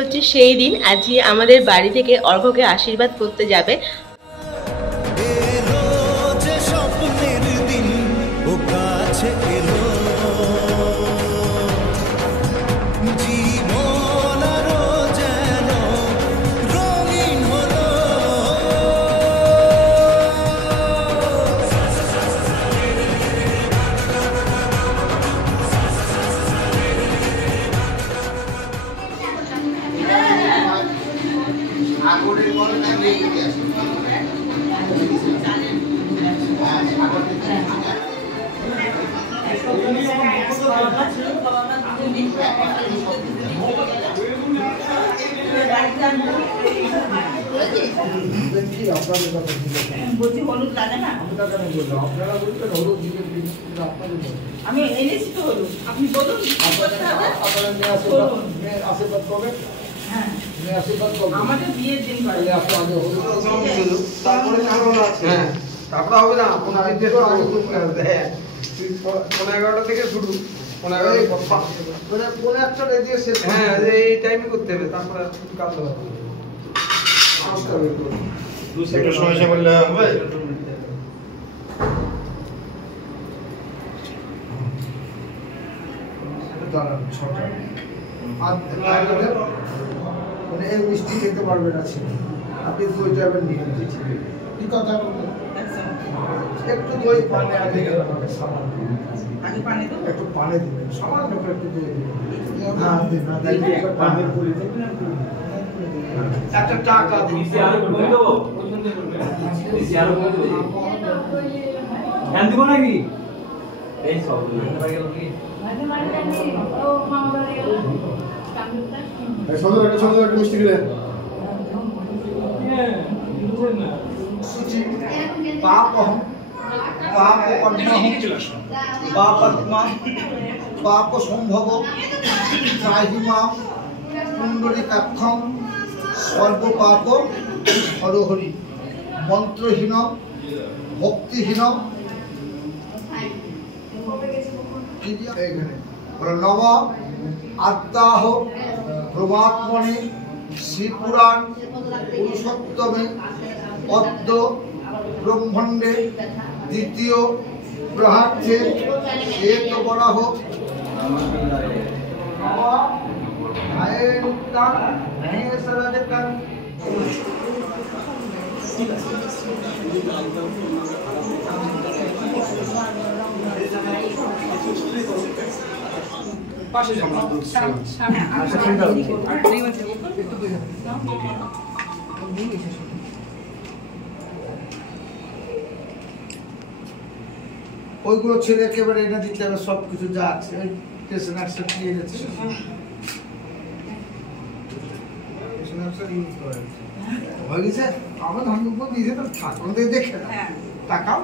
হচ্ছে সেই দিন, আজকে আমাদের বাড়ি থেকে অর্ঘ্যকে আশীর্বাদ করতে যাবে। আমি এনেছি তো হলুদ, আপনি বলুন আশীর্বাদ করবেন। হ্যাঁ আমাদের বিয়ের দিন তারপরে তারপরে হবে না 11টা থেকে শুরু, 11টা রেডিও শেষ। হ্যাঁ এই টাইমে করতে হবে, তারপরে কাজ হবে। সমস্যা করলে হবে। এই মিষ্টি খেতে পারবে না, আপনি দই যাবেন নিয়ে কি কথা বলবেন? একটু দই পানি আগে পানি দেবো, একটু পানি দিবেন, সামান্য একটু দই দিবেন। একটা টাকা দিন, দিব নাকি এই সব সুন্দর একটা মিষ্টি দিলেন। পাপ সম্ভব ত্রাহিমাম পুণ্ডরীকাক্ষম সর্বপাপ হরহরি মন্ত্রহীন ভক্তিহীন নব আত্মাহ প্রমাত্মনে শ্রীপুরাণ পুরুষোত্তমে পদ্ম ব্রহ্মাণ্ডে দ্বিতীয় প্রহার্থে শ্বেত বরাহ পাশে ওইগুলো ছেলে একেবারে এনে দিতে হবে, সবকিছু যা আছে হয়ে গেছে। আমার ধান দিয়েছে তো ঠাকুর দেখে টাকাও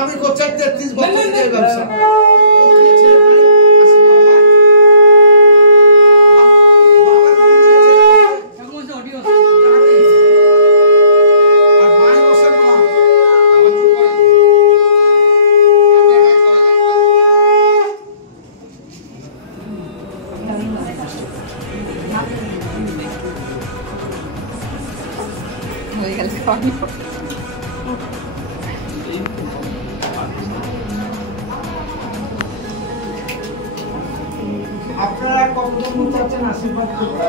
আমি কোথায় 33 বছর ব্যবসা আপনারা কতজন চাচ্ছেন আশীর্বাদ করতে?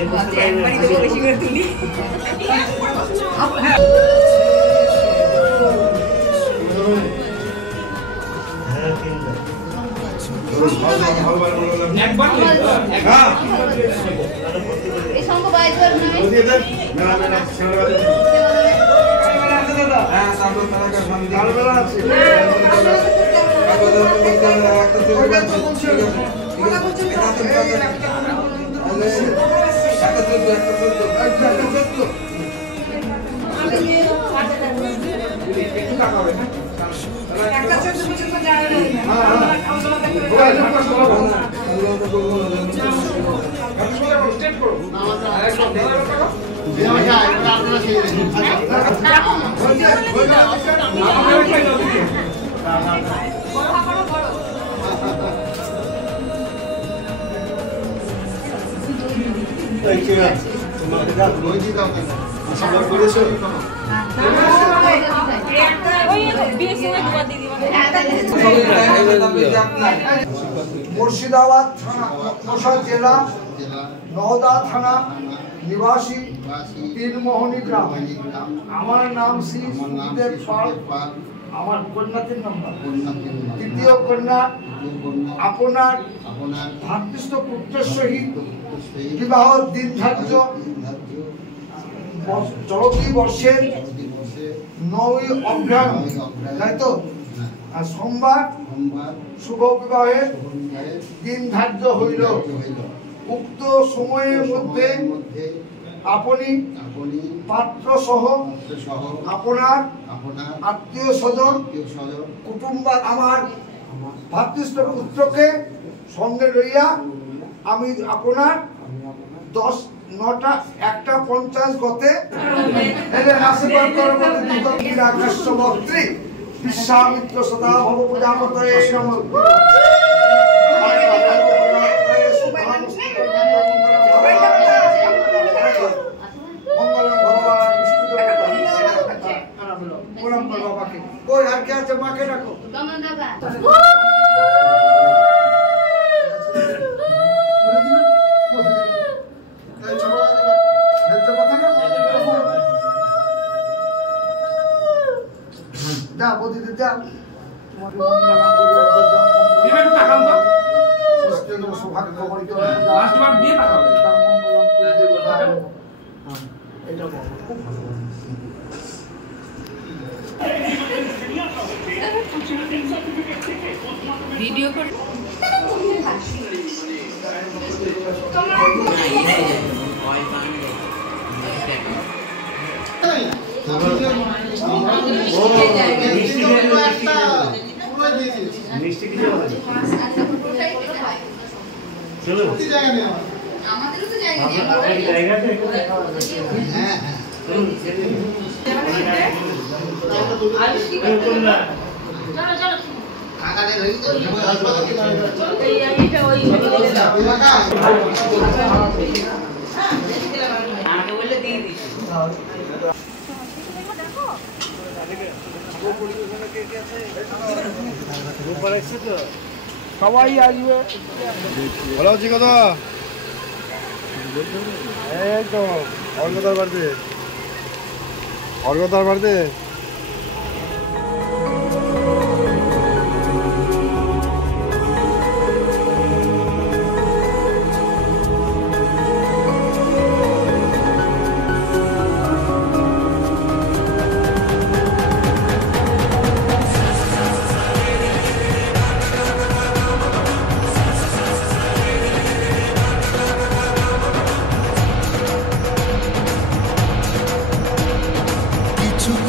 একবারই তো বেশি করে তুলি। মুর্শিদাবাদ থানা জেলা নওদা থানা নিবাসী তিনমোহনী গ্রাম। আমার নাম শ্রী সুখদেব পাল। আমার কন্যাটির নাম্বার তৃতীয় কন্যা আপনার ভাতৃষ্ঠ পুত্রের সহিত বিবাহ দিন ধার্য চলতি বর্ষের 9 অগ্রহায়ণ, তাই তো? আর সোমবার শুভ বিবাহের দিন ধার্য হইল। উক্ত সময়ের মধ্যে আপনি পাত্র সহ আপনার আত্মীয় স্বজন কুটুম্ব আমার ভাতৃষ্ঠ পুত্রকে সঙ্গে লইয়া আমি আপনার 10:09:50 গতে আকাশবক্ত্রী বিশ্বামিত্র সদা ভব প্রজাপতয়ে নমঃ। বাবাকে কই আর কে আছে? মাকে রাখো। যা বদিতে যা সৌভাগ্য ভিডিও করে আমাদেরও তো জায়গা সবাই আসবে। ভালো আছি কথা একদম অর্ঘতার বাড়িতে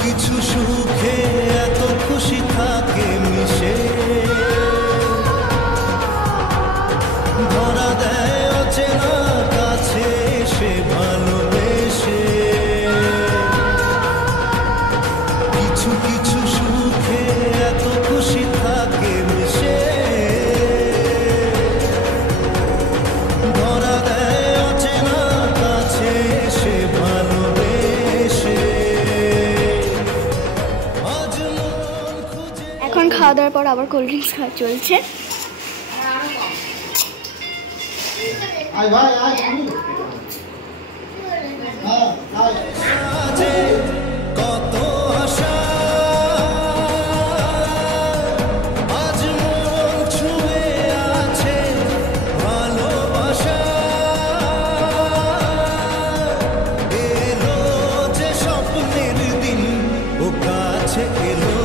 কিছু খাওয়া দাওয়ার পর আবার কোল্ড ড্রিঙ্কস খাওয়া চলছে। আয় ভাই আয় আমি হ্যাঁ আয় কত আশা আজ মন ছুঁয়ে আছে ভালোবাসা এলো যে স্বপ্নের দিন ও কাছে এলো